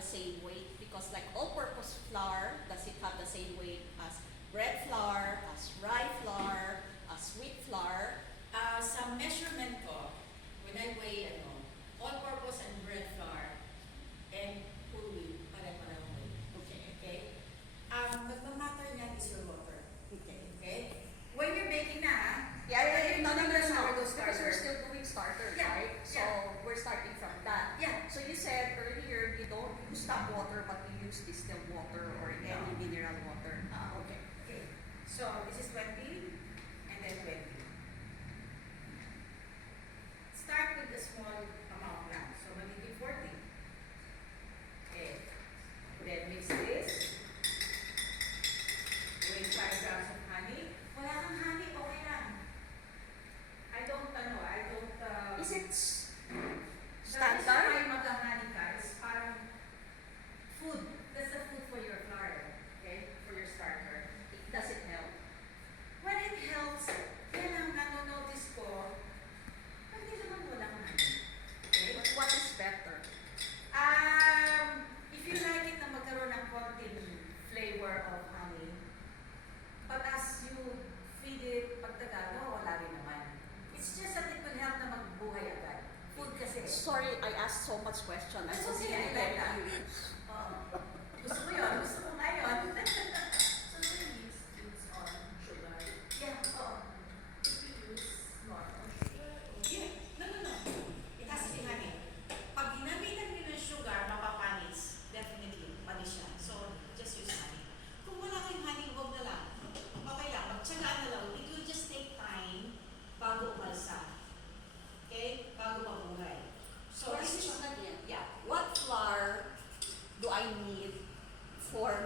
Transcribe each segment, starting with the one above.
the same weight? Because like all-purpose flour, does it have the same weight as bread flour, as rye flour, as wheat flour? Sa measurement ko, when I weigh all-purpose and bread flour and whole wheat, pare-pareho weight. Okay. Okay? Magmamatter niyan is your water. Okay. Okay? When you're baking na, No, sourdough because starter. we're still doing starters, Yeah, right? So we're starting from that. Yeah. So you said earlier you don't use tap water, but you use distilled water or any mineral water. Okay. Okay. So this is 20 and then 20. Start with a small amount lang. So magiging 40. Okay. Then mix this. With 5 grams of honey. Wala kang honey, okay lang. I don't. Is it Standard? standard? Honey ka is parang food. That's the food for your flour. Okay? For your starter. Does it help? When it helps, yan ang nanonotice ko, hindi naman walang honey. Okay? But what is better? If you like it na magkaroon ng konting flavor of honey, but as you feed it, pagtagal mo, wala rin naman. It's just that it will help na magbuhay agad. Food kasi. Sorry, I asked so much question. I'm That's so okay, I like very that. curious. Gusto ko yun. Gusto ko ngayon. So we use foods on sugar. Yeah, oo. If we use normal sugar or Yeah. No. It has to be honey. Pag ginamitan nyo ng sugar, mapapanis. Definitely, panis siya. So, just use honey. Kung wala kayong honey, huwag na lang. Okay lang, magtsagaan na lang. It will just take time bago umalsa. Okay? Bago mabuhay. So, this is, Question again. yeah. What flour do I need for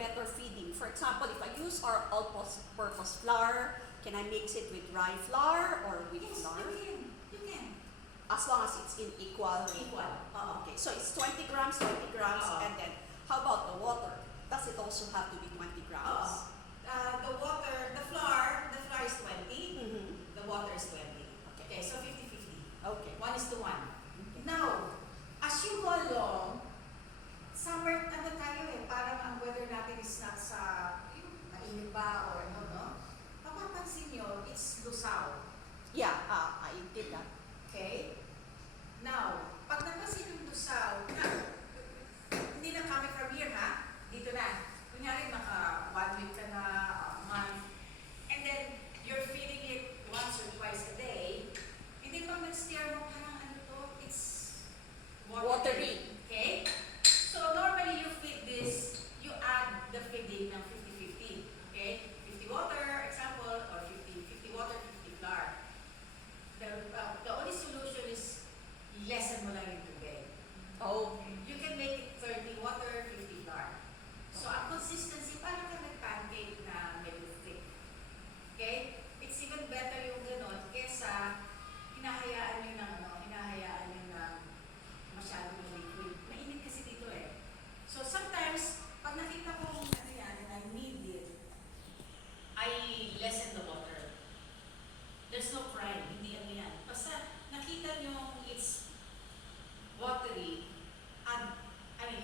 better feeding? For example, if I use our all-purpose flour, can I mix it with rye flour or wheat Yes, flour? you can. As long as it's in equal. Equal. Okay, so it's 20 grams, Oo. and then how about the water? Does it also have to be 20 grams? The flour is 20. Mhm. The water is 20. Okay. Okay, so 50-50. Okay. 1:1. Now, as you go along, summer, tayo parang ang weather natin is not sa, mainit ba or no? Papapansin nyo, it's lusaw. Yeah, I did that. Okay? Now, pag napansin yung lusaw, hindi na kami from here ha, dito na. Kunyari, maka 1 week ka na, a month, and then, you're feeding it once or twice a day, hindi pag nag-steer mo, parang it's Watery. Okay? So, normally you feed this, you add the feeding ng 50-50. Okay? 50 water, example, or 50 water, 50 flour. The only solution is lessen mo lang yung tubig. Oh, You can make it 30 water, 50 flour. So, ang consistency, parang ka nag-pancake na medyo thick. Okay? It's even better yung ganon kesa hinahayaan nyo ng masyadong liquid. Mainit kasi dito eh. So, sometimes, pag nakita ko yan and I need it, I lessen the water. There's no crime, hindi yan. Basta nakita nyo it's watery,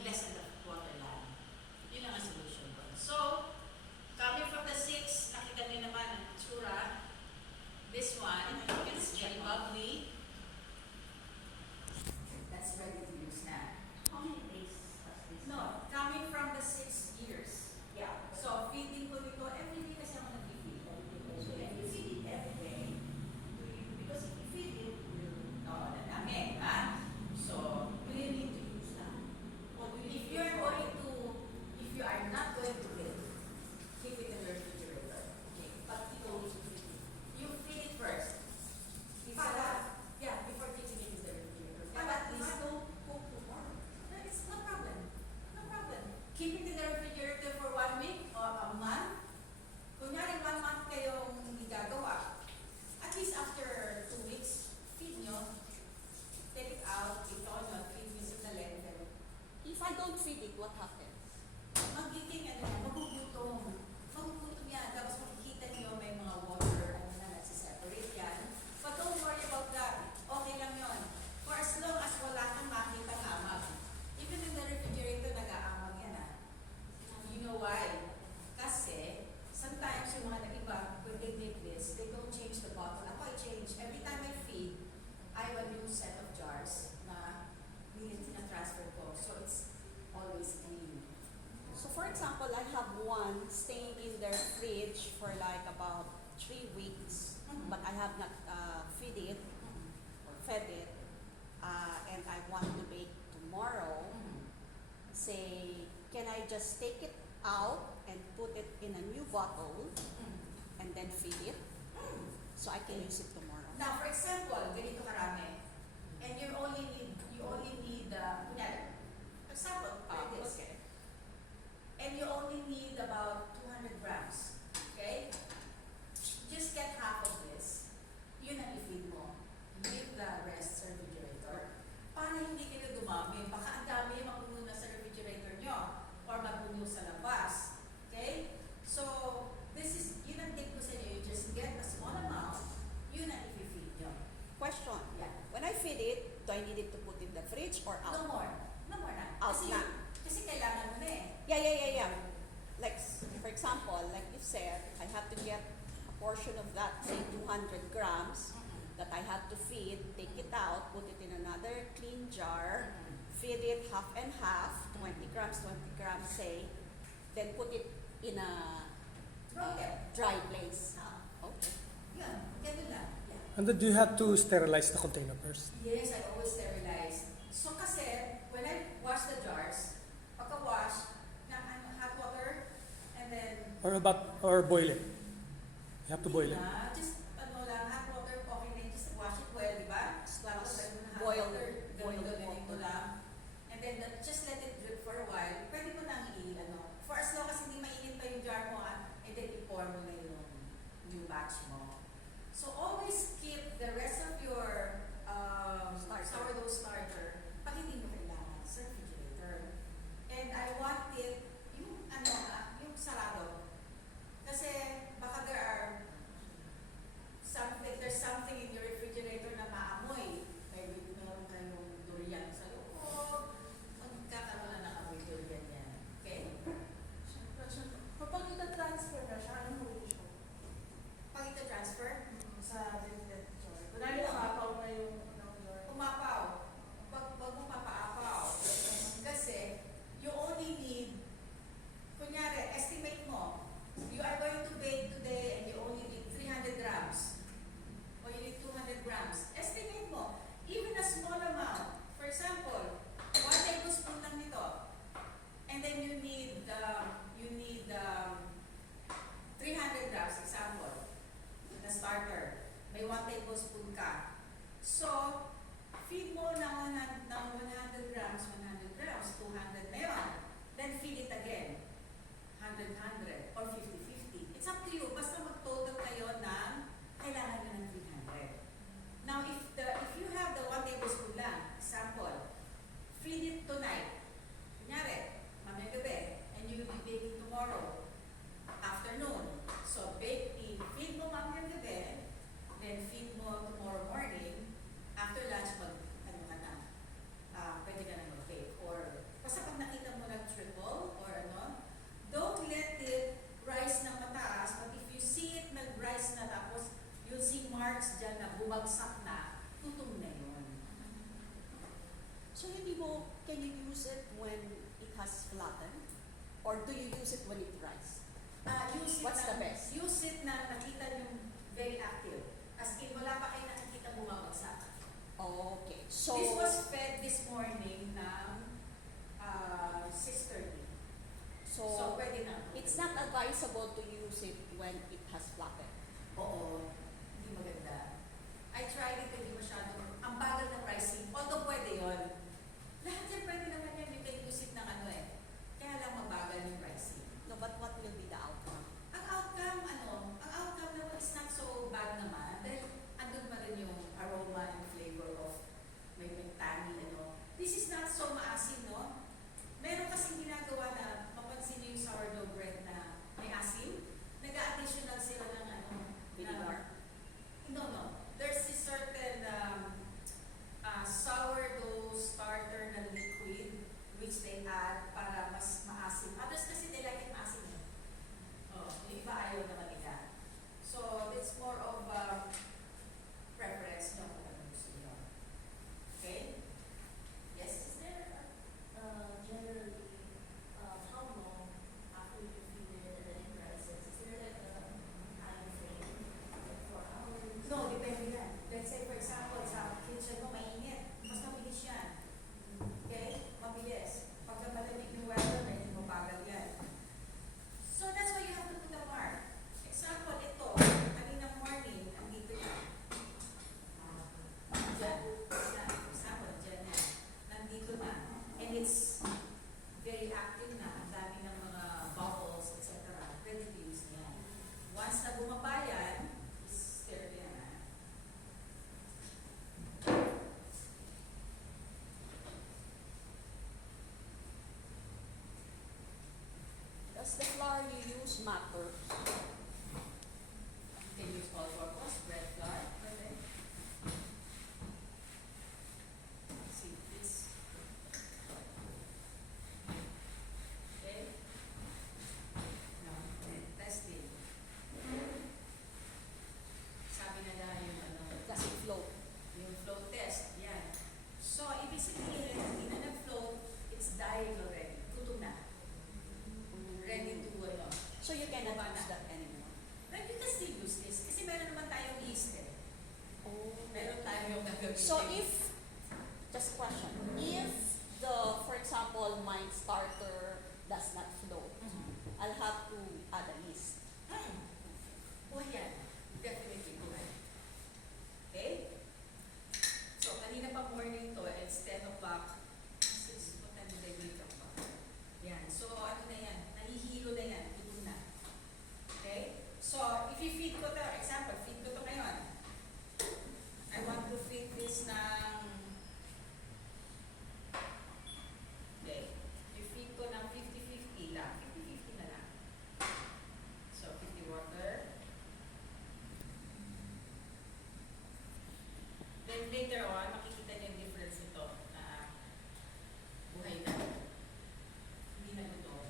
lessen the water lang. Yun lang ang solution ko. So, coming from the 6, nakita nyo naman ang tsura. This one, it's very bubbly. That's ready to use na. how many days does this? No, coming from the 6 years. Yeah. So, feeding ko dito every day kasi ako nag-feed. So, if you feed it every day, because if you feed it, dadami, ha? So, we really need to use that. If you are not going to feed it, keep it in the refrigerator. Okay. But you feed it first. Before keeping it in the refrigerator. But at least don't cook tomorrow. No, it's no problem. No problem. Keep it in the refrigerator for 1 week or a month. Kunyari 1 month kayong hindi gagawa. At least after 2 weeks, feed nyo. Take it out, ito nyo, feed nyo sa talent. If I don't feed it, what happens? Magiging magugutom. Magugutom yan. Tapos makikita nyo may mga water, na nagsiseparate yan. But don't worry about that. Okay lang yon. For as long as wala kang makita hamag. Even in the refrigerator, one staying in their fridge for like about 3 weeks, Mhm. but I have not feed it or fed it, and I want to bake tomorrow. Say, can I just take it out and put it in a new bottle and then feed it so I can use it tomorrow? Now, for example, ganito karami, and you only need kunyari, for example, like this, Okay. and you only need about 200 grams, okay? Just get half of this, yun ang i-feed mo. Leave the rest sa refrigerator. Para hindi kayo dumami, baka ang dami mapuno na sa refrigerator nyo or mapuno sa labas, okay? So, yun ang tip ko sa inyo, you just get a small amount, yun ang i-feed nyo. Question. Yeah. When I feed it, do I need it to put in the fridge or out? No more na. Out Kasi, na. kasi kailangan mo na eh. Yeah. Like, for example, like you said, I have to get a portion of that, say 200 grams, that I have to feed, take it out, put it in another clean jar, feed it half and half, 20 grams, say, then put it in a Okay. dry place. Ah, Okay. yun, ganun lang. Yeah. And then do you have to sterilize the container first? Yes, I always sterilize. So kasi, when I wash the jars, pagka-wash, hot water, and then Or boil it? You have to boil it. just hot water, okay na yun, just wash it well, di ba? Tapos lagyan mo ng hot Boil- water, boil ganun mo water. lang. And then just let it drip for a while. Pwede mo nang for as long as hindi mainit pa yung jar mo, and then i-pour mo na yung new batch mo. So always keep the rest of your sourdough starter pag hindi mo kailangan sa refrigerator. And I want it, yung yung sarado. Kasi baka there's something in your refrigerator na maamoy. Maybe meron kayong durian sa loob. Magkakaroon na ng amoy durian yan. Okay? Kapag ita-transfer na siya, anong huli siya? Pag ito transfer, Sa Vinted jar. Kunwari nakapaw na yung jar. umapaw. Wag mo papaapaw. Kasi, you only need, kunyari, estimate mo, you are going to bake today and you only need 300 grams. Or you need 200 grams. Estimate mo, even a small amount. For example, 1 tablespoon lang nito. And then you need 300 grams, example, na starter. May 1 tablespoon ka. So, feed mo ng 100 grams, 200 na yun. Then feed it again. 100, or 50-50. It's up to you. Basta mag-total kayo ng kailangan nyo ng 300. Now, if you have the 1 tablespoon lang, example, feed it tonight. Kunyari, mamayang gabi, and you will be baking tomorrow, afternoon. So, feed mo mamayang gabi, then feed mo tomorrow morning, after lunch, pwede ka na mag-bake. Or, basta pag nakita mo nag-triple, or don't let it rise na mataas, but if you see it nag-rise na tapos, you'll see marks dyan na bumagsak na, tutum na yun. So can you use it when it has flattened? Or do you use it when it dries? Use it What's na, the best? Use it na nakita yung very active. As in, wala pa kayo nakikita bumabagsak. Okay. So This was fed this morning ng 6:30. So, pwede na. it's not advisable to use it when it has flattened. Oo, hindi maganda. I tried it, hindi masyadong, ang bagal ng rising, although pwede yun. Lahat yan pwede naman yan, you can use it ng kaya lang mabagal yung rising. No, but what will be the outcome? Ang outcome naman is not so bad naman, dahil andun pa rin yung aroma and flavor of may tangy, This is not so maasim, no? Meron kasing ginagawa na, mapansin niyo yung sourdough bread na may asim, nag-a-additional sila ng Vinegar? No. There's this certain sourdough starter na liquid it's very active na, ang dami ng mga bubbles, etc. Ready to use na yan. Once na bumaba yan, stir yan na. Does the flour you use matter? You can use all-purpose, bread flour, pwede. See this. Okay. Now, testing. Sabi na yung Does it flow? yung flow test, yan. So, ibig sabihin, hindi na nag-flow, it's dying already. Gutom na. Ready to, So you cannot use that anymore. But you can still use this. Kasi meron naman tayong yeast eh. Oh. Meron tayong gagawin. So if, just a question, if the, for example, my starter does not flow, I'll have to add a yeast. Oh, yan. Definitely go ahead. Okay? So, kanina pa morning to, it's 10 o'clock. 6, what time did I wake up pa? Yan. So, ano na yan? Nahihilo na yan. Gutom na. Okay? So, if you feed ko to, example, feed ko to ngayon. I want to feed this ng, okay, you feed ko ng 50-50 lang. 50-50 na lang. So, 50 water. Then later on, makikita niyo yung difference nito na buhay na. Hindi na luto.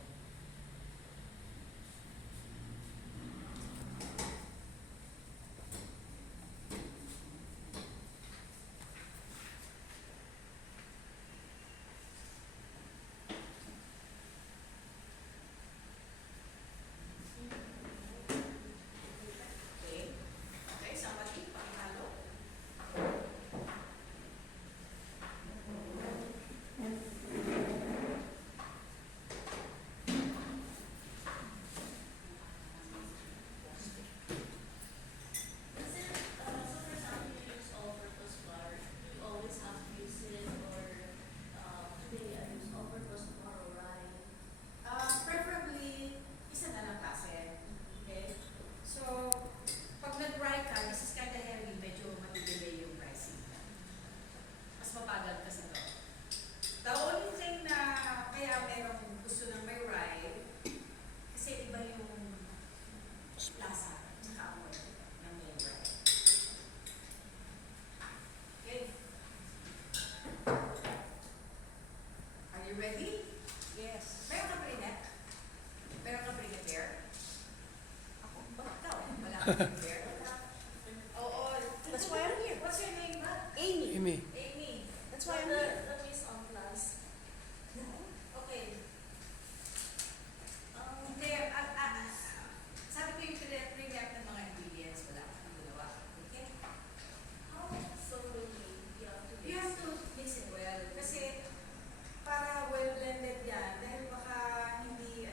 Okay. Okay, somebody, pakihalo. Is it, so for example, you use all-purpose flour, you always have to use it, or today I use all-purpose, tomorrow rye? Preferably, isa na lang klase. Okay? So, pag nag-rye ka, this is kind of heavy, medyo matidelay yung pricing. Mas mabagal ka sa to. The only thing na kaya merong gusto ng may rye, kasi iba yung lasa, tsaka amoy ng may rye. Okay? Are you ready? Yes. Meron ka brinet? Meron ka brinet there? Ako. Bakit daw? Wala ka brinet there? Oo. That's why I'm here. What's your name ba? Amy. Amy. Amy. That's why I'm here. The miss on class. Okay. Hindi, sabi ko yung pre-react ng mga ingredients, wala akong ginawa. Okay? How thoroughly you have to You have to mix it well. Kasi para well blended yan, dahil baka hindi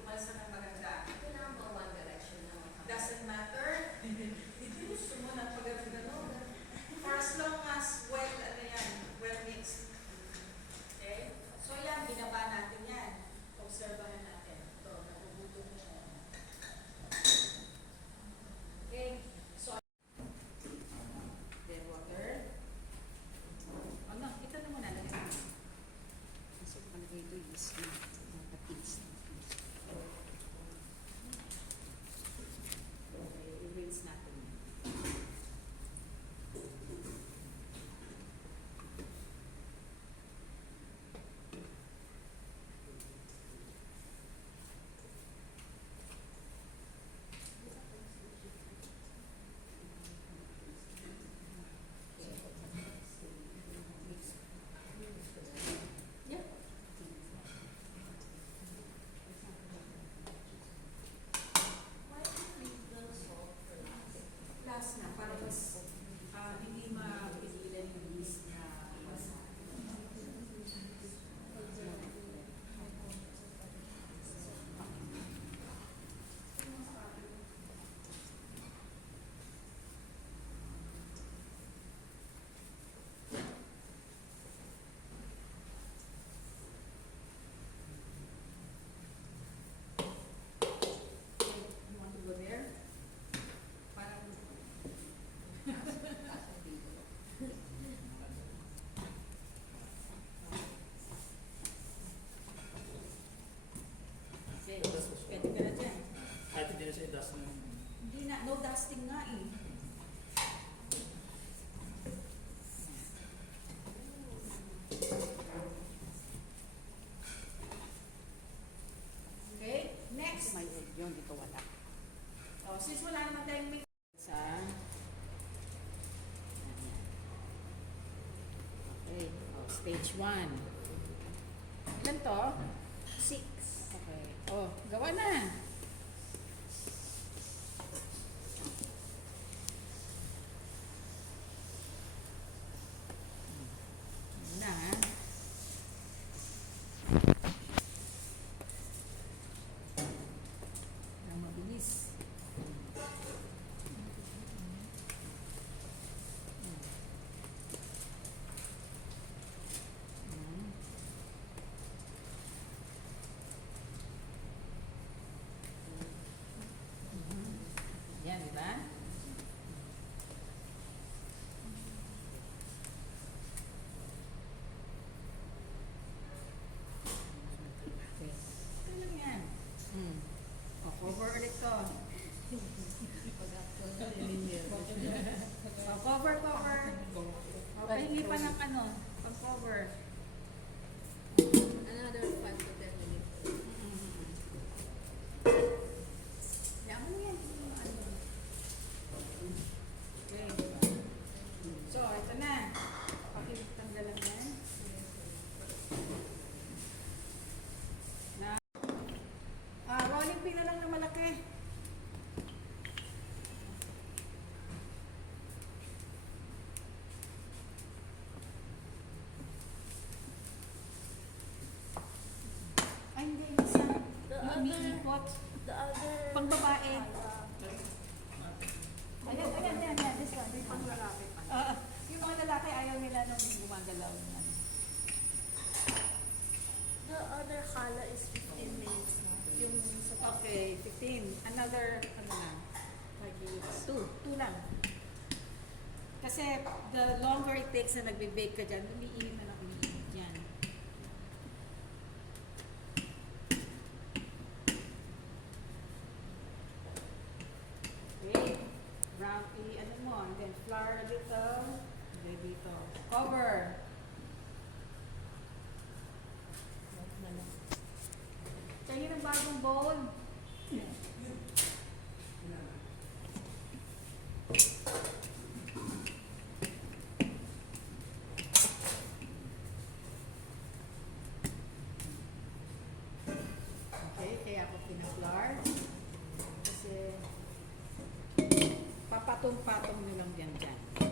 umalsa ng maganda. Kailangan ba one direction na That's since wala naman tayong mix sa okay, stage 1. Ilan to? 6. Okay. Oh, gawa na. Yun na, ha? Ang mabilis. Yan, di ba? Okay. Ito lang yan. O, cover ulit to. O, cover. Okay, hindi pa ng ano, pag-cover. Another 5 to 10 minutes. Yaman yan. Ano. Okay. So, ito na. Pakitanggalan yan. Na. Rolling pin na lang na malaki. Ay, hindi. Isa. The Yung other- umiikot. The other... Pang babae. Ayan. This one. Pang lalaki pa. Yung mga lalaki ayaw nila nung gumagalaw. Yan. The other kala is 15 minutes na. Yung sa top. Okay, 15. Another, ano na? 5 minutes. 2 lang. Kasi the longer it takes na nagbe-bake ka dyan, umiinit na lang umiinit yan. Okay. Round, ano mo, and then flour dito, and then dito. Cover. Kaya ng bagong bowl. Okay, kaya ako pina-flour. Kasi papatong-patong nyo lang dyan.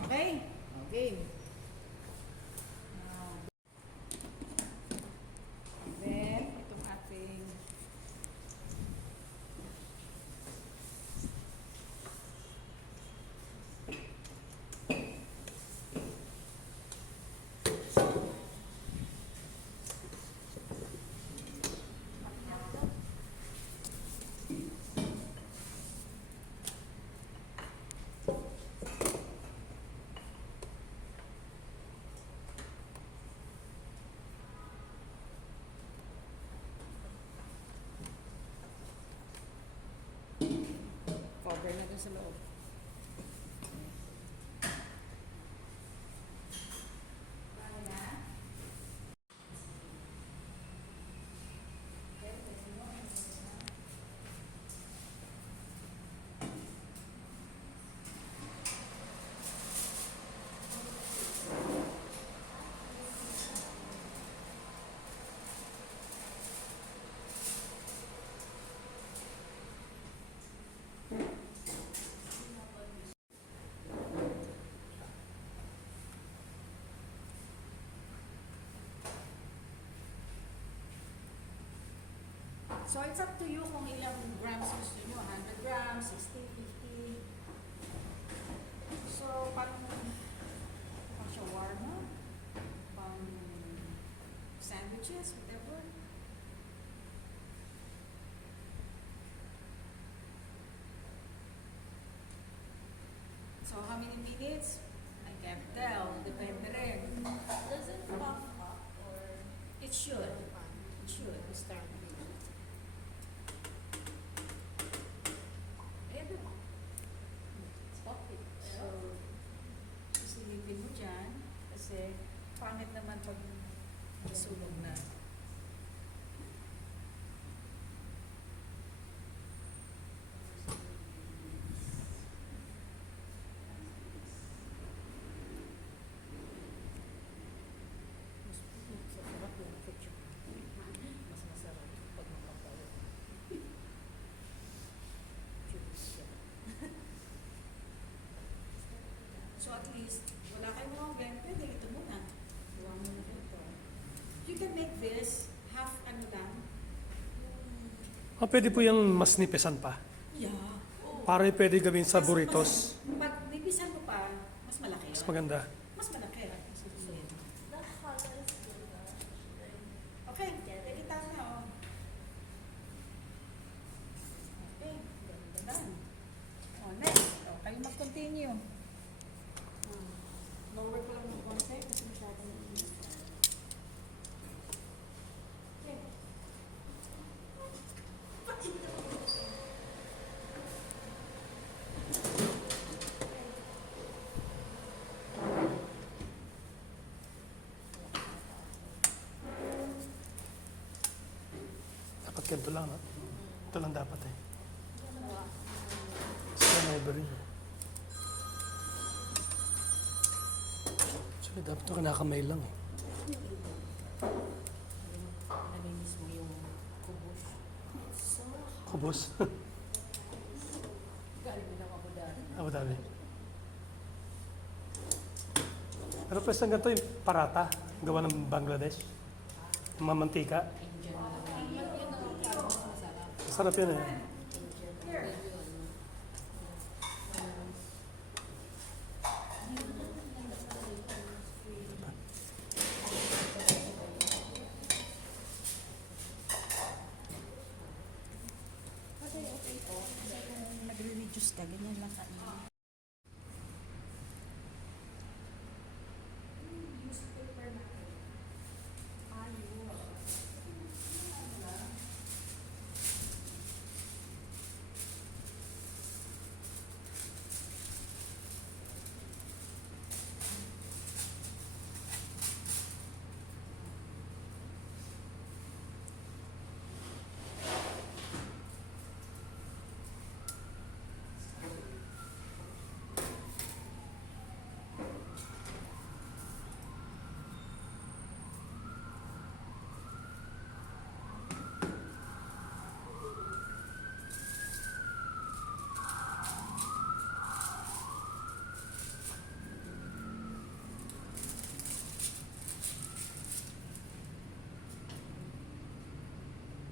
Okay? Okay. Now, then, itong ating cover na dun sa loob. Ano na? So, it's up to you kung ilang grams gusto nyo. 100 grams, 60, 50. So, pang shawarma, pang sandwiches, whatever. So, how many minutes? I can't tell. Depende rin. Does it puff up or... It should. It should. Start. Ayan na. Stop it. So, silipin mo dyan. Kasi, pangit naman pag nasunog na. least, wala kayong mga blend, pwede ito muna. Gawa mo na ito. You can make this half ano lang. Pwede po yung mas nipisan pa. Yeah. Para pwede gawin sa burritos. Pag bibisan mo pa, mas malaki Mas yun. maganda. Mas malaki. The color is good. Okay, nakita na oh. Okay, done. Oh, next. Oh, kayo mag-continue. Lower ko lang ng konti kasi masyadong mainit. Okay. Dapat ganito lang, no? Ito lang dapat eh. Sila na iba rin. So, dapat ito kinakamay lang eh. Nalinis mo yung kubos. Kubos. Galing mo ng Abu Dhabi. Abu Dhabi. Pero pwes na ganito yung parata. Gawa ng Bangladesh. Mamantika. Sarap yun eh. Okay po. Kasi kung nagre-reduce ka, ganyan lang ka.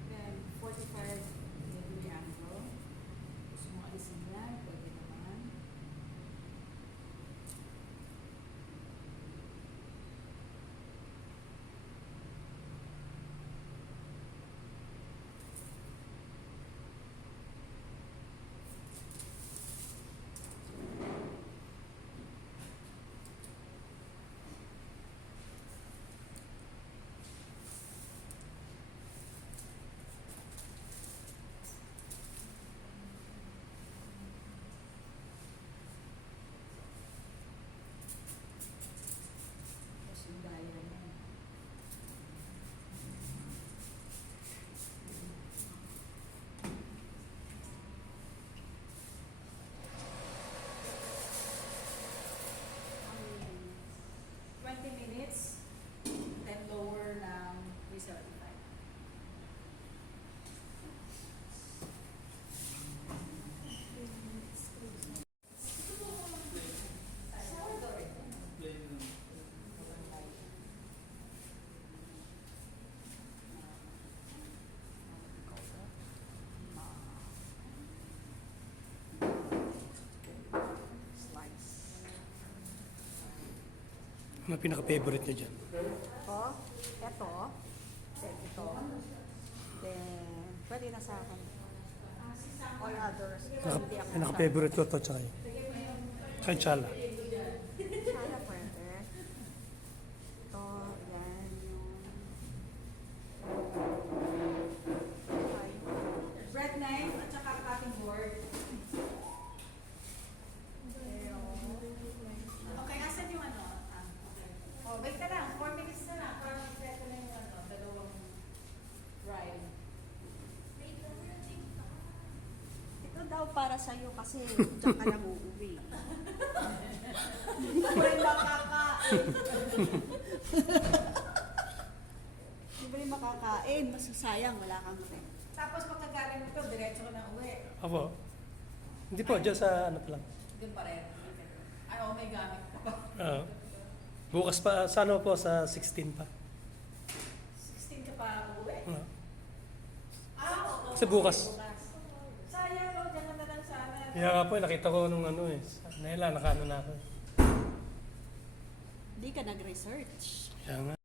Then, 45-degree angle. Gusto mo alisin yan, pwede naman. Tapos yung diagram yan. Um, 20 minutes, then lower ng 375. Slice. Ano pinaka-favorite niya dyan? Ito, then ito, then pwede na sa akin. All others. Hindi ako Pinaka-favorite ko ito, tsaka yun. Tsaka yung chala. Sana pwede. Ito, yan, Bread knife at saka cutting board. Okay, asan yung ano? Okay. Oh, wait ka lang. 4 minutes na lang. Para mag-prep na yung ano, dalawang ride. ito daw para sa'yo kasi diyan ka lang uuwi. Hindi mo rin makakain. Hindi ba rin makakain? Masasayang, wala kang rent. Tapos pagkagaling mo ito, diretso ka na uwi. Apo. Hindi po, dyan sa ano pa lang. Doon pa rin. Ay, oh, may gamit pa. Bukas pa, sa ano po, sa 16 pa. 16 ka pa uuwi? Ah, Oo. Kasi bukas. Sayang, no? Diyan ka na lang sana. Kaya nga po, nakita ko nung ano eh. Nela, nakaano na ako. Hindi ka nag-research. Kaya nga.